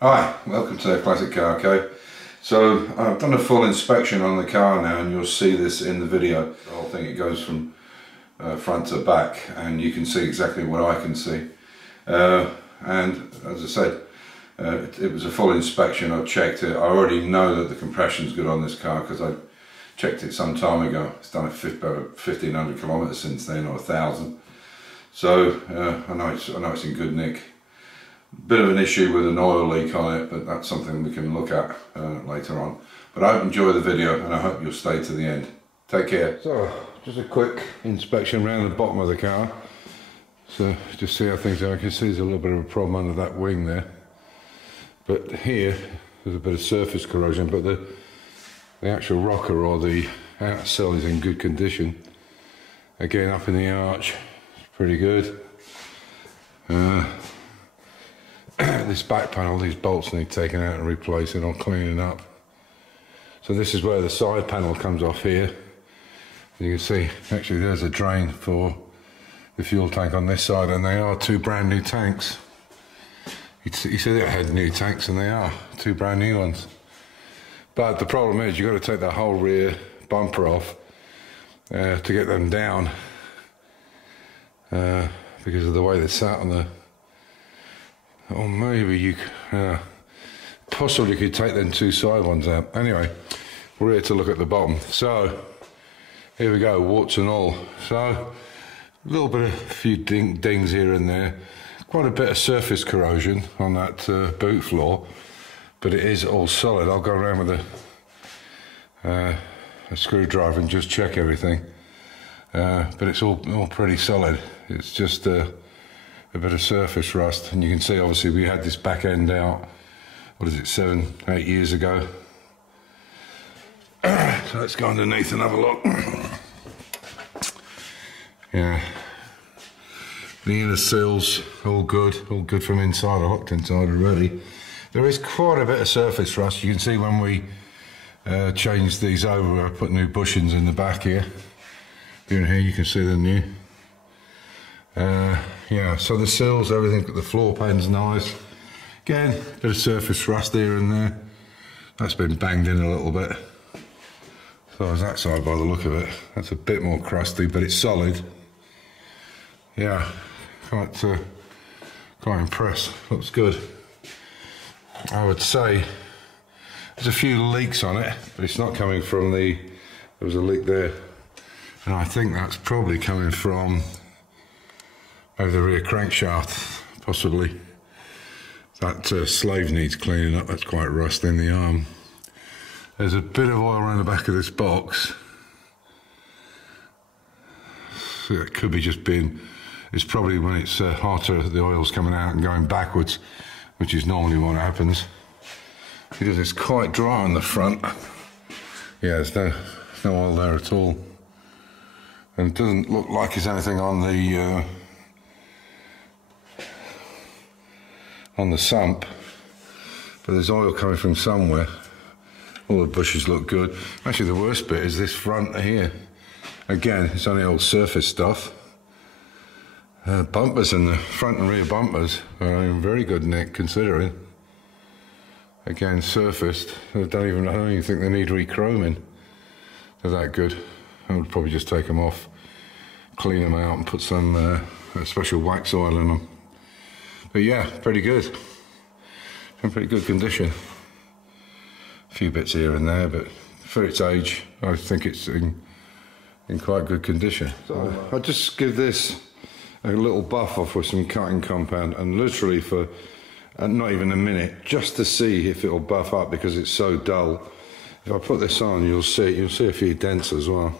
Hi, welcome to Classic Car Co. So I've done a full inspection on the car now, and you'll see this in the video. The whole thing, it goes from front to back, and you can see exactly what I can see. And as I said, it was a full inspection. I've checked it. I already know that the compression's good on this car because I checked it some time ago. It's done about 1,500 kilometers since then, or 1,000. So I know it's in good nick. Bit of an issue with an oil leak on it, but that's something we can look at later on. But I hope you enjoy the video, and I hope you'll stay to the end. Take care. So, just a quick inspection around the bottom of the car. So, just see how things are. I can see there's a little bit of a problem under that wing there. But here, there's a bit of surface corrosion, but the actual rocker or the outer cell is in good condition. Again, up in the arch, it's pretty good. This back panel, these bolts need taken out and replacing or cleaning up. So this is where the side panel comes off here. You can see, actually there's a drain for the fuel tank on this side, and they are two brand new tanks. You said it had new tanks, and they are two brand new ones. But the problem is you've got to take the whole rear bumper off to get them down because of the way they sat on the. Or maybe you possibly could take them two side ones out. Anyway, we're here to look at the bottom. So here we go, warts and all. So a little bit of a few dings here and there. Quite a bit of surface corrosion on that boot floor, but it is all solid. I'll go around with a screwdriver and just check everything. But it's all pretty solid. It's just a bit of surface rust, and you can see obviously we had this back end out, what is it, 7-8 years ago. So let's go underneath and have a look. Yeah, the inner seals all good from inside. I looked inside already. There is quite a bit of surface rust. You can see when we changed these over, I put new bushings in the back here. Here and here you can see they're new. Yeah, so the sills, everything, the floor pan's nice. Again, a bit of surface rust here and there. That's been banged in a little bit. So is that side by the look of it. That's a bit more crusty, but it's solid. Yeah, quite impressed. Looks good. I would say there's a few leaks on it, but it's not coming from there was a leak there. And I think that's probably coming from over the rear crankshaft, possibly. That slave needs cleaning up. That's quite rusty in the arm. There's a bit of oil around the back of this box. So it could be just being, it's probably when it's hotter, the oil's coming out and going backwards, which is normally what happens. Because it's quite dry on the front. Yeah, there's no oil there at all. And it doesn't look like there's anything on the sump, but there's oil coming from somewhere. All the bushes look good. Actually, the worst bit is this front here. Again, it's only old surface stuff. Bumpers and the front and rear bumpers are in very good nick considering. Again, surfaced. I don't even think they need re-chroming. They're that good. I would probably just take them off, clean them out, and put some special wax oil in them. But yeah, pretty good. In pretty good condition. A few bits here and there, but for its age, I think it's in quite good condition. So I'll just give this a little buff off with some cutting compound, and literally for not even a minute, just to see if it'll buff up because it's so dull. If I put this on, you'll see a few dents as well.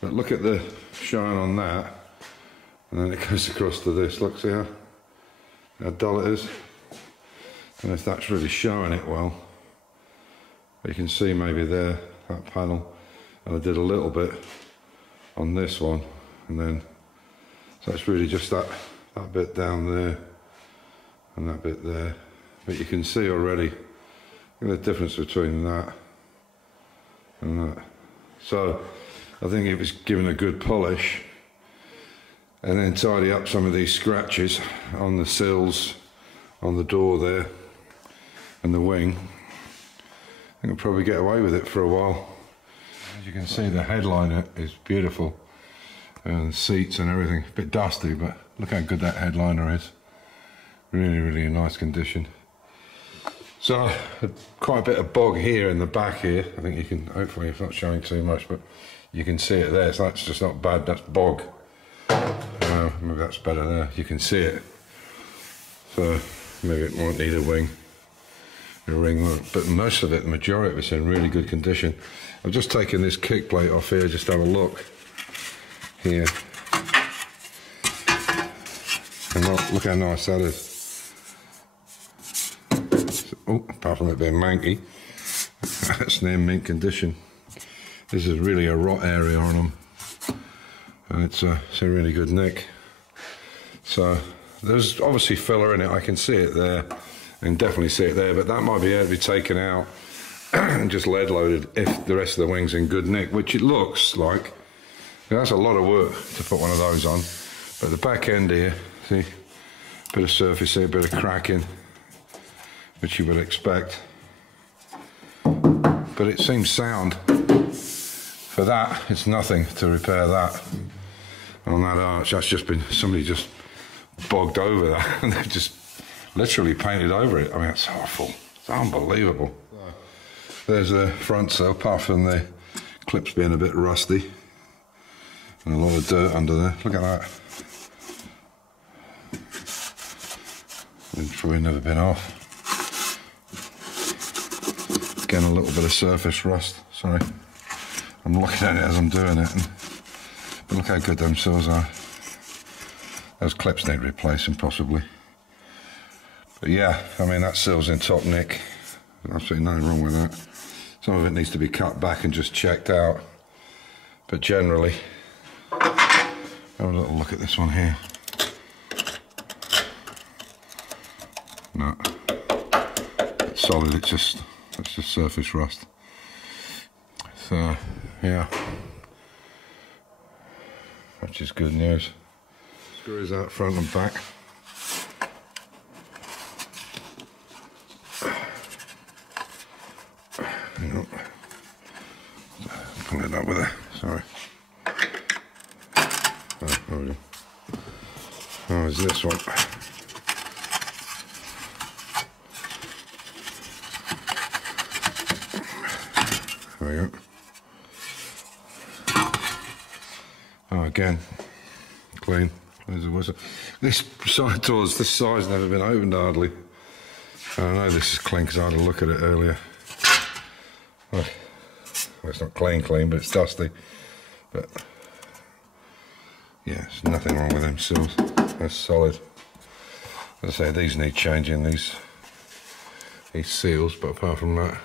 But look at the shine on that, and then it goes across to this. Look, see how dull it is, and if that's really showing it well. But you can see maybe there, that panel, and I did a little bit on this one, and then so it's really just that bit down there and that bit there. But you can see already the difference between that and that. So I think it was given a good polish, and then tidy up some of these scratches on the sills, on the door there, and the wing, I think I'll probably get away with it for a while. As you can see, the headliner is beautiful, and the seats and everything, a bit dusty, but look how good that headliner is. Really, really in nice condition. So, quite a bit of bog here in the back here. I think you can, hopefully it's not showing too much, but you can see it there, so that's just not bad, that's bog. Maybe that's better there, you can see it. So, maybe it won't need a wing. A ring, but most of it, the majority of it's in really good condition. I've just taken this kick plate off here, just have a look here. And look how nice that is. Oh, apart from it being manky, that's near mint condition. This is really a rot area on them, and it's a really good nick. So there's obviously filler in it, I can see it there. And definitely see it there, but that might be able to be taken out and just lead loaded if the rest of the wing's in good nick, which it looks like. That's a lot of work to put one of those on. But the back end here, see, bit of surface here, bit of cracking, which you would expect. But it seems sound. For that, it's nothing to repair that. On that arch, that's just been, somebody just bogged over that and they've just literally painted over it. I mean, it's awful. It's unbelievable. There's the front sill, apart from the clips being a bit rusty and a lot of dirt under there. Look at that. It's probably never been off. Again, a little bit of surface rust. Sorry, I'm looking at it as I'm doing it. But look how good them sills are. Those clips need replacing, possibly. But yeah, I mean, that sill's in top nick. There's absolutely nothing wrong with that. Some of it needs to be cut back and just checked out. But generally, have a little look at this one here. No, it's solid, it's just surface rust. So, yeah, which is good news. Screws out front and back. Pull it up with it, sorry. Oh, is this one? There we go. Oh, again, clean. There's a whistle. This side doors, this side's never been opened hardly. I know this is clean because I had a look at it earlier. Well, it's not clean, but it's dusty. But yeah, there's nothing wrong with them sills. They're solid. As I say, these need changing, these seals, but apart from that,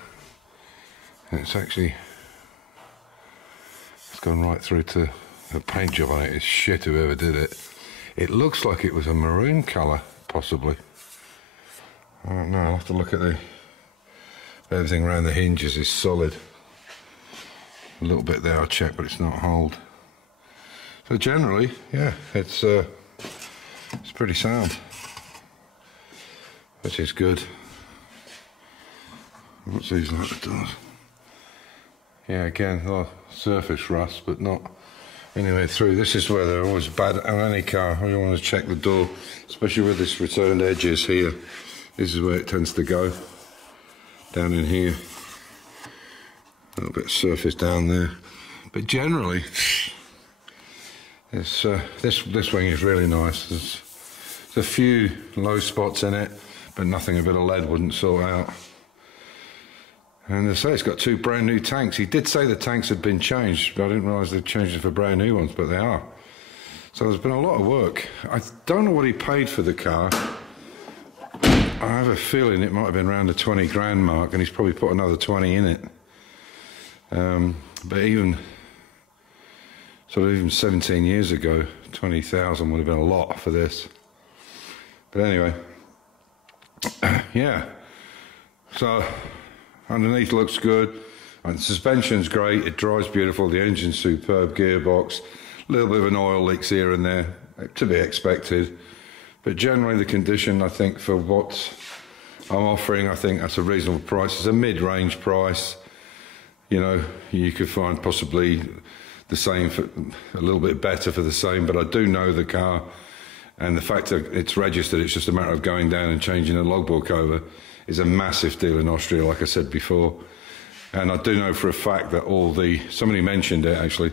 it's gone right through to the paint job on it. Is shit, whoever did it. It looks like it was a maroon colour, possibly. I don't know, I'll have to look at everything around the hinges is solid. A little bit there I'll check, but it's not holed. So generally, yeah, it's pretty sound, which is good. What's these like the doors? Yeah, again, oh, surface rust, but not anywhere through. This is where they're always bad on any car. You want to check the door, especially with this returned edges here. This is where it tends to go, down in here. A little bit of surface down there, but generally, this wing is really nice. There's a few low spots in it, but nothing a bit of lead wouldn't sort out. And they say it's got 2 brand new tanks. He did say the tanks had been changed, but I didn't realise they'd changed it for brand new ones, but they are. So there's been a lot of work. I don't know what he paid for the car. I have a feeling it might have been around the 20 grand mark, and he's probably put another 20 in it. But even 17 years ago, 20,000 would have been a lot for this. But anyway, yeah. So underneath looks good. And the suspension's great. It drives beautiful. The engine's superb. Gearbox. A little bit of an oil leaks here and there, to be expected. But generally, the condition, I think, for what I'm offering, I think that's a reasonable price. It's a mid-range price. You know, you could find possibly the same for a little bit better for the same, but I do know the car, and the fact that it's registered, it's just a matter of going down and changing the logbook over, is a massive deal in Austria, like I said before. And I do know for a fact that somebody mentioned it actually,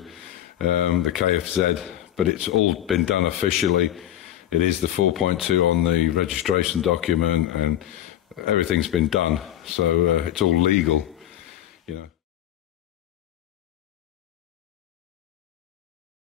the KFZ, but it's all been done officially. It is the 4.2 on the registration document, and everything's been done, so it's all legal, you know.